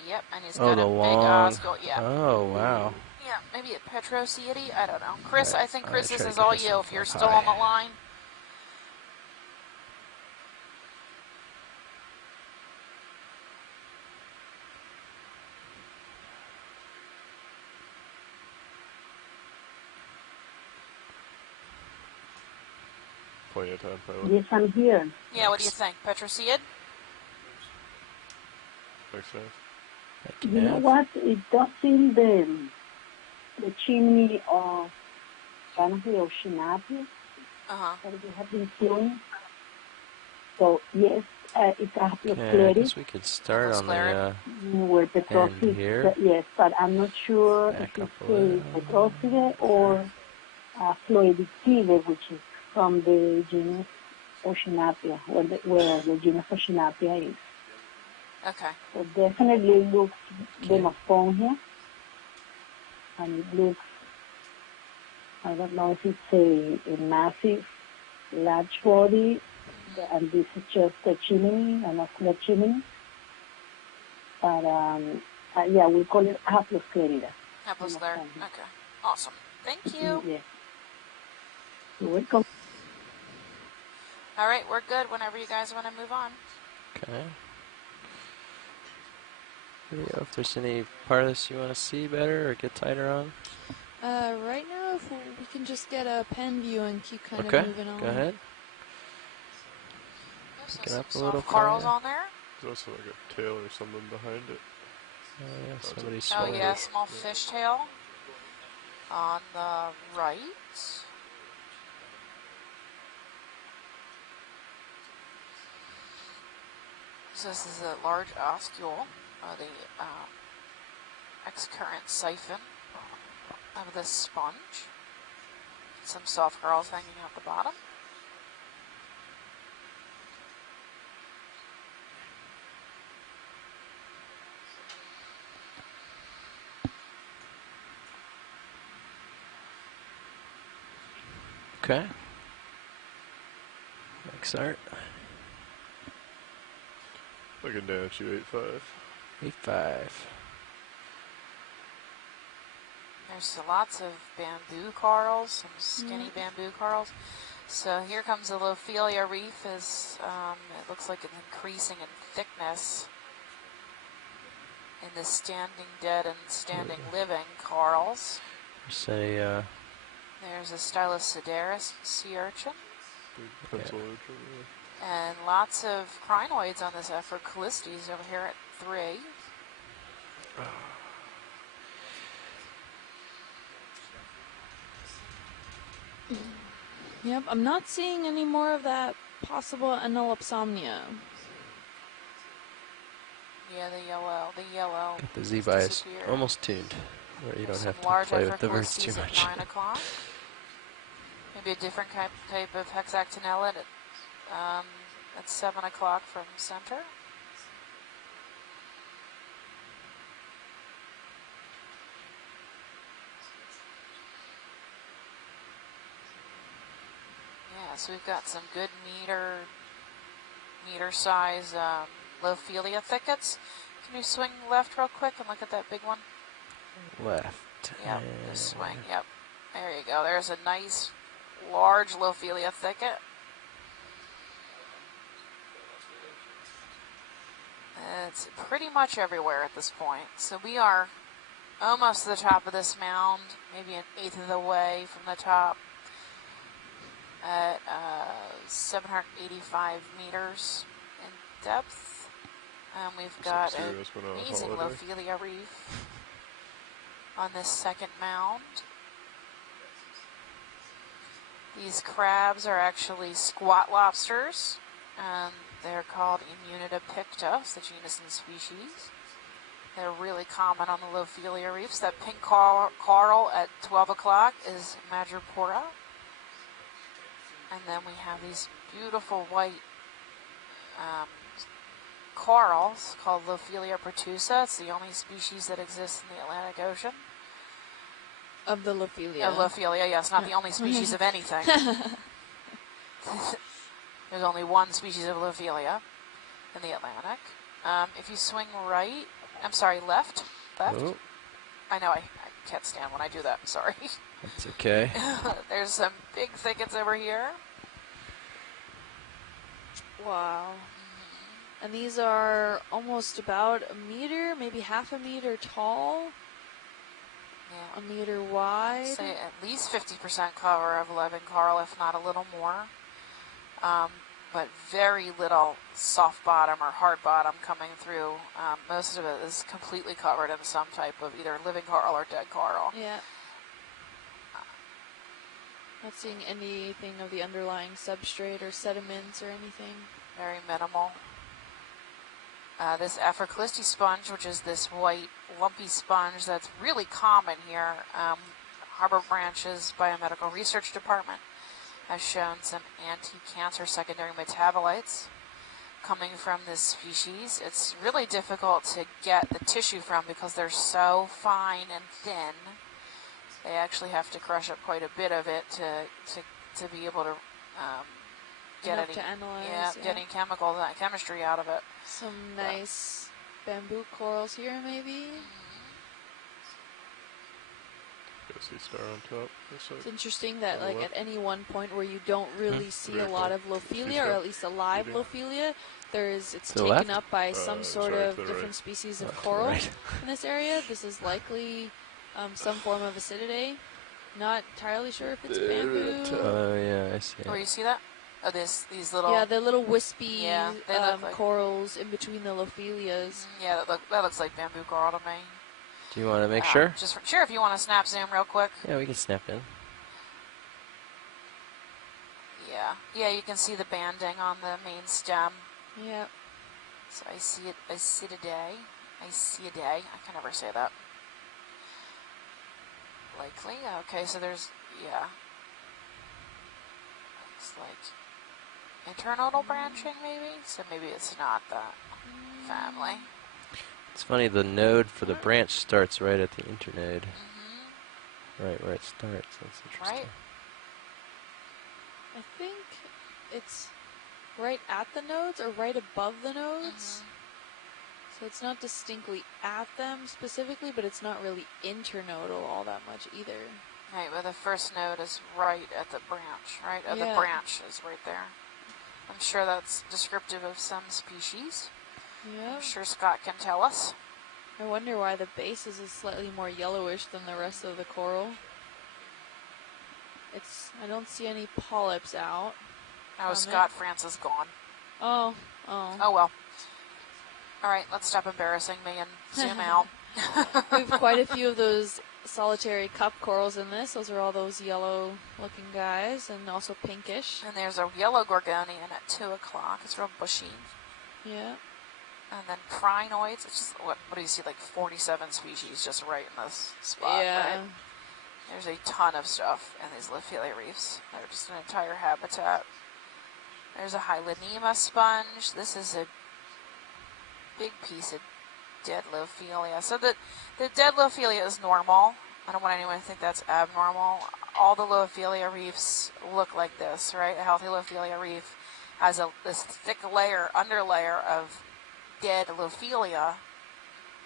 Yep, and he's got a long. big osco. Yeah. Oh wow. Yeah, maybe a Petrociety. I don't know. Chris, I think Chris, this is all you. If you're still on the line. Plenty of time, pilot. Yes, I'm here. Yeah, what do you think? Petrociid? Makes sense. You know what? It does seem the chimney of kind of the Oceanapia that we have been seeing. So yes, it's a I guess we could start on the where Petrocide here. Yes, but I'm not sure if it's a Petrocide or Floedicide, which is from the genus Oceanapia, where the genus Oceanapia is. Okay. So definitely looks Demospongia, and it looks, I don't know if it's a massive, large body, and this is just a chimney, an ocular chimney. But yeah, we call it Haplosclerida. Haplosclerida. Okay. Awesome. Thank you. Yes. You're welcome. All right, we're good whenever you guys want to move on. Okay. If there's any part of this you want to see better or get tighter on? Right now, if we can just get a pen view and keep kind of moving on. Go ahead. Get up a little corals on there. There's also like a tail or something behind it. Oh yeah, somebody's Oh yeah, small fish tail on the right. So this is a large oscule, the excurrent siphon of this sponge. Some soft corals hanging out the bottom. Okay. Next art. Looking down at you, 8.5. 8.5. There's lots of bamboo corals, some skinny bamboo corals. So here comes the Lophelia reef. It looks like it's increasing in thickness in the standing dead and standing living corals. There's a Stylosidaris sea urchin. Big pencil urchin, And lots of crinoids on this Afrocallistes over here at 3. Yep, I'm not seeing any more of that possible anolopsomnia. Yeah, the yellow. Got the Z-bias almost tuned, where you don't have to play with the birds too much. At 9 o'clock. Maybe a different type of hexactinella at 7 o'clock from center. Yeah, so we've got some good meter size Lophelia thickets. Can you swing left real quick and look at that big one? Left. Yep, just swing. Yep. There you go. There's a nice large Lophelia thicket. It's pretty much everywhere at this point. So we are almost to the top of this mound, maybe an eighth of the way from the top at 785 meters in depth. We've got an amazing Lophelia reef on this second mound. These crabs are actually squat lobsters, and they're called Immunida picta, the genus and species. They're really common on the Lophelia reefs. That pink coral at 12 o'clock is Madrepora. And then we have these beautiful white corals called Lophelia pertusa. It's the only species that exists in the Atlantic Ocean. Of the Lophelia. Of Lophelia, yes, not the only species of anything. There's only one species of Lophelia in the Atlantic. If you swing left. Oh. I know, I can't stand when I do that, I'm sorry. That's okay. There's some big thickets over here. Wow. And these are almost about a meter, maybe half a meter tall. Yeah. A meter wide. Say at least 50% cover of living coral, if not a little more. But very little soft bottom or hard bottom coming through. Most of it is completely covered in some type of either living coral or dead coral. Yeah. Not seeing anything of the underlying substrate or sediments or anything. Very minimal. This Afroclisti sponge, which is this white lumpy sponge that's really common here, Harbor Branch's Biomedical Research Department has shown some anti-cancer secondary metabolites coming from this species. It's really difficult to get the tissue from because they're so fine and thin. They actually have to crush up quite a bit of it to be able to get any, to analyze, get any chemistry out of it. Some nice bamboo corals here, maybe. See star on top. It's interesting that like at any one point where you don't really see a lot of Lophelia, or at least a live Lophelia, it's taken up by some sort of different species of coral in this area. This is likely some form of acididae. Not entirely sure if it's bamboo. Oh yeah, I see. Oh, you see that? Oh, these little... Yeah, the little wispy they look like corals in between the Lophelias. Yeah, that looks like bamboo coral to me. Do you want to make sure? Sure, if you want to snap zoom real quick. Yeah, we can snap in. Yeah, you can see the banding on the main stem. Yep. So I see it. I see a day. I can never say that. Likely. Okay, so there's looks like internodal branching maybe. So maybe it's not that family. It's funny, the node for the branch starts right at the internode. Right where it starts. That's interesting. Right. I think it's right at the nodes or right above the nodes. So it's not distinctly at them specifically, but it's not really internodal all that much either. Right, but the first node is right at the branch, right? The branch is right there. I'm sure that's descriptive of some species. Yeah. I'm sure Scott can tell us. I wonder why the base is slightly more yellowish than the rest of the coral. I don't see any polyps out. Oh, Scott France is gone. Oh. Oh well. All right, let's stop embarrassing me and zoom out. We have quite a few of those solitary cup corals in this. Those are all those yellow-looking guys, and also pinkish. And there's a yellow gorgonian at 2 o'clock. It's real bushy. Yeah. And then crinoids. It's just, what do you see, like 47 species just right in this spot, yeah. right? There's a ton of stuff in these Lophelia reefs. They're just an entire habitat. There's a Hylinema sponge. This is a big piece of dead Lophelia. So the dead Lophelia is normal. I don't want anyone to think that's abnormal. All the Lophelia reefs look like this, right? A healthy Lophelia reef has this thick underlayer of dead Lophelia,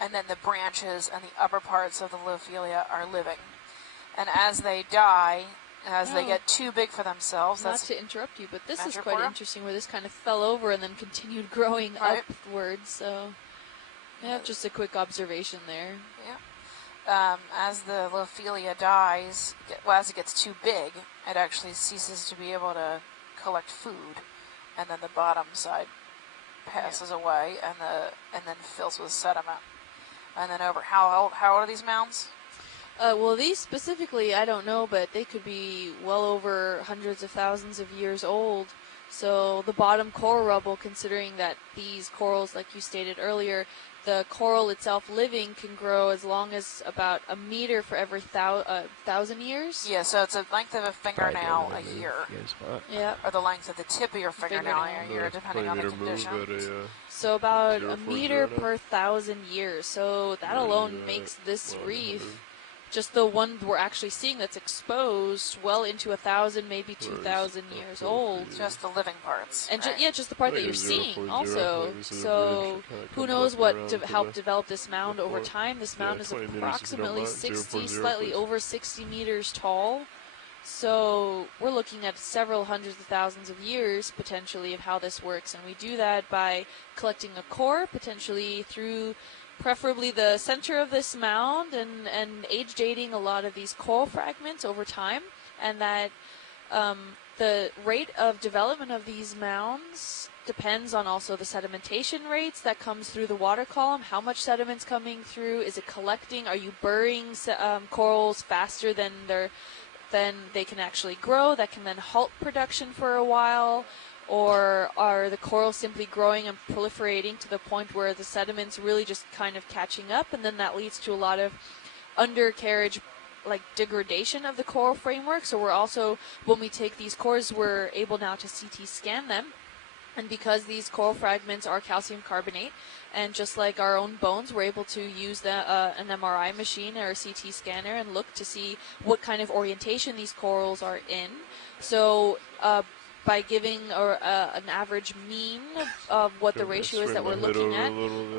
and then the branches and the upper parts of the Lophelia are living. And as they die, as they get too big for themselves... Not to interrupt you, but this is quite interesting, where this kind of fell over and then continued growing upwards, so... Yeah, just a quick observation there. As the Lophelia dies, as it gets too big, it actually ceases to be able to collect food, and then the bottom side passes away, and then fills with sediment. And then how old are these mounds? Well, these specifically, I don't know, but they could be well over hundreds of thousands of years old. So the bottom coral rubble, considering that these corals, like you stated earlier, the coral itself living can grow as long as about a meter for every 1,000 years. Yeah, so it's the length of a fingernail a year. Yeah. Or the length of the tip of your fingernail a year, depending on the conditions. So about a meter per 1,000 years. So that alone makes this reef, just the one we're actually seeing that's exposed, well into 1,000, maybe 2,000 years old. Just the living parts. And right? just the part that you're seeing also. So who knows what helped develop this mound over time. This mound is approximately 60, slightly over 60 meters tall. So we're looking at several hundreds of thousands of years, potentially, of how this works. And we do that by collecting a core, potentially through preferably the center of this mound, and age dating a lot of these coral fragments over time, and that the rate of development of these mounds depends on also the sedimentation rates that comes through the water column. How much sediment's coming through? Is it collecting? Are you burying corals faster than they can actually grow? That can then halt production for a while. Or are the corals simply growing and proliferating to the point where the sediment's really just kind of catching up, and then that leads to a lot of undercarriage, like degradation of the coral framework. So we're also, when we take these cores, we're able now to CT scan them. And because these coral fragments are calcium carbonate, and just like our own bones, we're able to use an MRI machine or a CT scanner and look to see what kind of orientation these corals are in. So by giving an average mean of what the ratio is that we're looking at,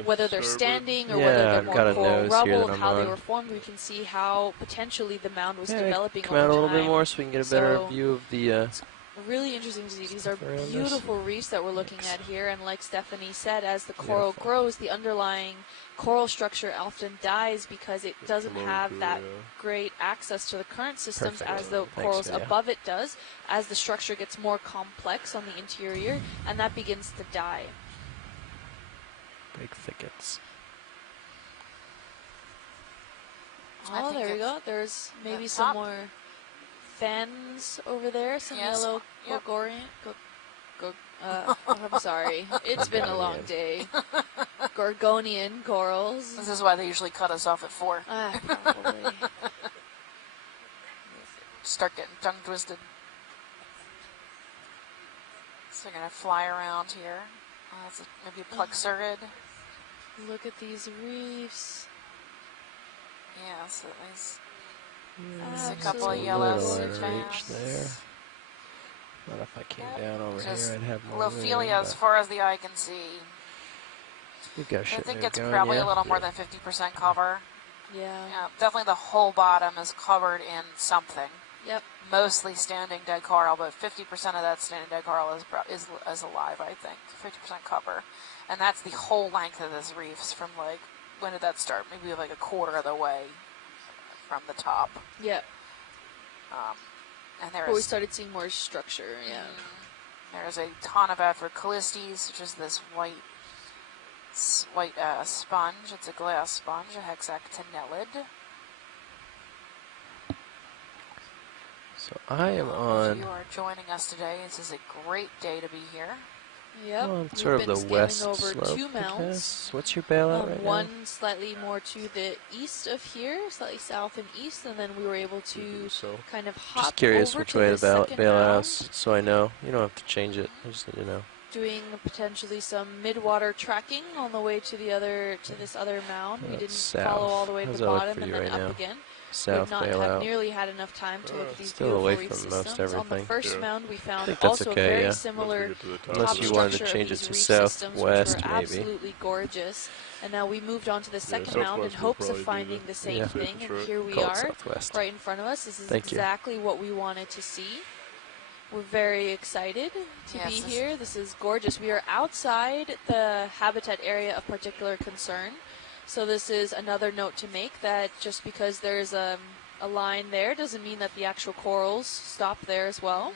whether they're standing or whether they're more coral rubble, how they were formed, we can see how potentially the mound was developing over time. Come out a little bit more so we can get a better view of the... It's really interesting to see. These are beautiful reefs that we're looking at here, and like Stephanie said, as the coral grows, the underlying coral structure often dies because it doesn't have that great access to the current systems as the corals above it does, as the structure gets more complex on the interior, and that begins to die. Big thickets. Oh, there you go. There's maybe some more fans over there, some yellow Gorgonian. I'm sorry. It's been a long day. Gorgonian corals. This is why they usually cut us off at 4. Probably. Start getting tongue twisted. So they're going to fly around here. That's maybe a Plexurid. Look at these reefs. Yeah, so there's a couple of yellow fans. There. What if I came down over here? I'd have more Lophelia as far as the eye can see. I think it's probably a little more than 50% cover. Yeah. Definitely the whole bottom is covered in something. Yep. Mostly standing dead coral, but 50% of that standing dead coral is alive, I think. 50% cover. And that's the whole length of this reefs from, like, when did that start? Maybe like a quarter of the way from the top. Yep. And we started seeing more structure, yeah. There's a ton of Afrocalistes, which is this white sponge. It's a glass sponge, a hexactinellid. So I am on... If you are joining us today, this is a great day to be here. Yep. On sort of the west over slope, 2 mounds. What's your bailout right one now? slightly more to the east of here, slightly south and east, and then we were able to kind of hop Just curious over which to way the the bailout second mound, is, so I know. You don't have to change it. I just need to know. doing potentially some mid-water tracking on the way to this other mound. We didn't follow all the way to the bottom and then up again. South We've not have nearly had enough time to look at these still beautiful away reef from most systems. On the everything. first mound, we found that's also okay, very yeah. similar Unless top you wanted to structure change of it these to reef systems, southwest, which were maybe. absolutely gorgeous. And now we moved on to the second mound in southwest will hopes of probably finding be the same thing. And here we Call it are, southwest. right in front of us. This is Thank you. exactly what we wanted to see. We're very excited to Yes, be this- here. This is gorgeous. We are outside the habitat area of particular concern. So this is another note to make that just because there's a line there doesn't mean that the actual corals stop there as well.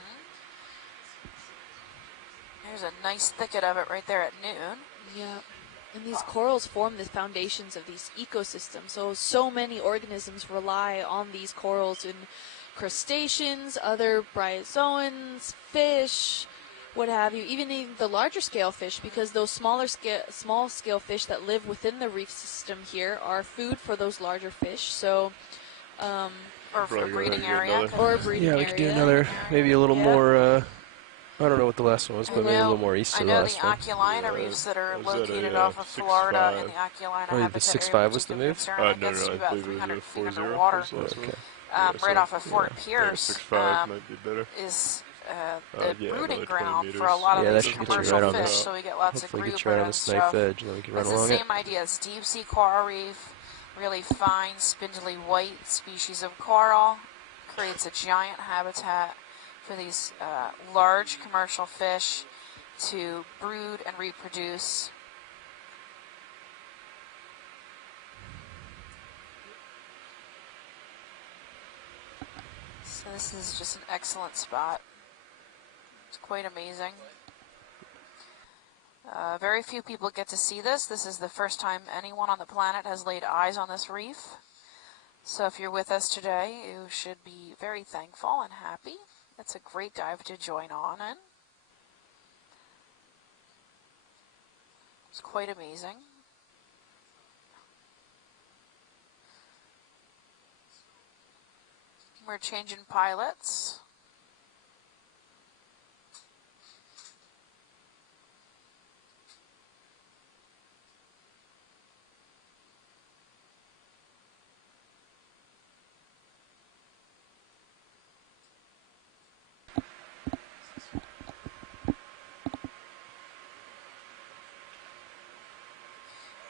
There's a nice thicket of it right there at noon. Yeah. And these corals form the foundations of these ecosystems. So many organisms rely on these corals in crustaceans, other bryozoans, fish, what have you, even the larger scale fish, because those small scale fish that live within the reef system here are food for those larger fish. So, Or for Probably a breeding gonna get area. another. or a breeding Yeah, we area. could do another, maybe a little Yeah. more. I don't know what the last one was, I but maybe a know- little more east I of the know last the one. Okeanos Yeah, reefs that are was that a, located off of 6'5"? Florida in the Okeanos Oh, the habitat 6'5" area was the particular move? concern. No, That gets no, to I about believe it 300 was a feet 4-0. underwater. Was the last one. Okay. Yeah, Right so, off of Fort yeah, Pierce 6'5" might be better. is the Yeah, brooding another 20 ground meters. for a lot of Yeah, that these should get you commercial right on fish, this. so we get lots Hopefully of get grouper you right on and this knife's stuff. edge, and then we can run It's the along it. same idea as deep sea coral reef, really fine, spindly white species of coral, creates a giant habitat for these large commercial fish to brood and reproduce. So this is just an excellent spot. It's quite amazing. Very few people get to see this. This is the first time anyone on the planet has laid eyes on this reef. So if you're with us today, you should be very thankful and happy. It's a great dive to join on in. It's quite amazing. We're changing pilots.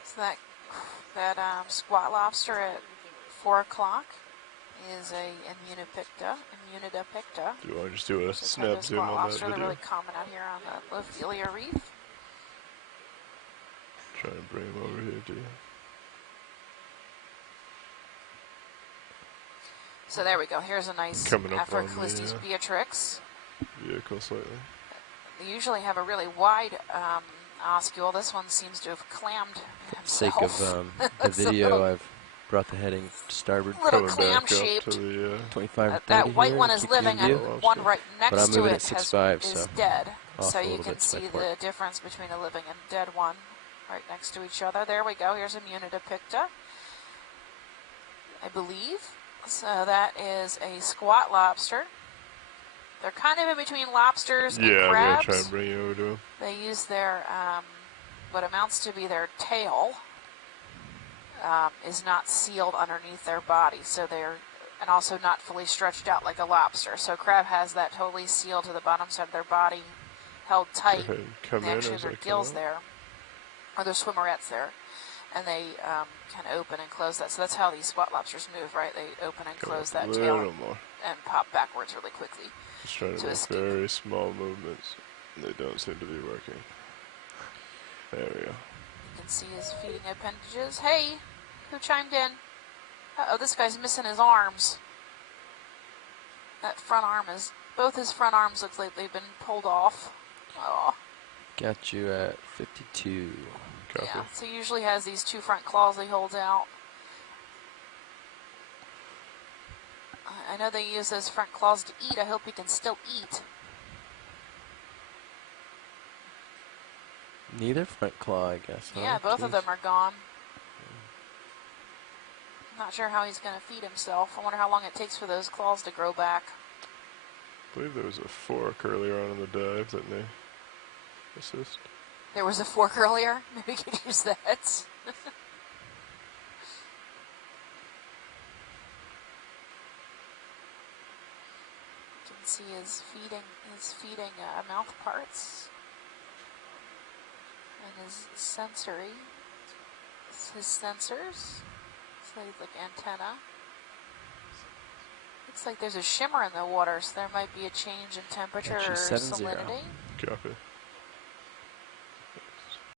So that squat lobster at 4 o'clock is a immunidapicta. Do you want to just do a It's a type snap of zoom squat on that lobster. They're video? really common out here on the Lophelia Reef. Try and bring him over here, too. So there we go. Here's a nice Coming up on the, Afrocalistes beatrix. Vehicle slightly. They usually have a really wide oscule. This one seems to have clammed For the sake of himself. the It's a video, little- I've brought the heading to starboard. Little Coming clam back up shaped. to the 25 to 30 That white here, one is keep you in living, view. and lobster. one right But I'm next to moving it at 6'5", is so dead. off So a you little can bit to my see port. the difference between a living and dead one right next to each other. There we go. Here's Immunidapicta, I believe. So that is a squat lobster. They're kind of in between lobsters and Yeah, I'm going to try crabs. and bring you over to him. They use their, what amounts to be their tail, is not sealed underneath their body. So they're, and also not fully stretched out like a lobster. So crab has that totally sealed to the bottom side of their body, held tight. Go ahead and come They in actually have as their I come gills out. there, or their swimmerettes there. And they can open and close that. So that's how these squat lobsters move, right? They open and Come close up a that tail little more. and pop backwards really quickly. Just trying to to make escape. very small movements. They don't seem to be working. There we go. You can see his feeding appendages. Hey, who chimed in? Uh-oh, this guy's missing his arms. That front arm is, both his front arms look like they've been pulled off. Oh, Got you at 52. Copy. yeah. So he usually has these two front claws he holds out. I know they use those front claws to eat. I hope he can still eat. Neither front claw, I guess. Huh? Yeah, both of Jeez. them are gone. Not sure how he's going to feed himself. I wonder how long it takes for those claws to grow back. I believe there was a fork earlier on in the dive that may assist. There was a fork earlier. Maybe we could use that. You can see his feeding mouth parts and his sensory, his sensors. So he's like antenna. Looks like there's a shimmer in the water, so there might be a change in temperature or Actually, 7-0. salinity. Copy.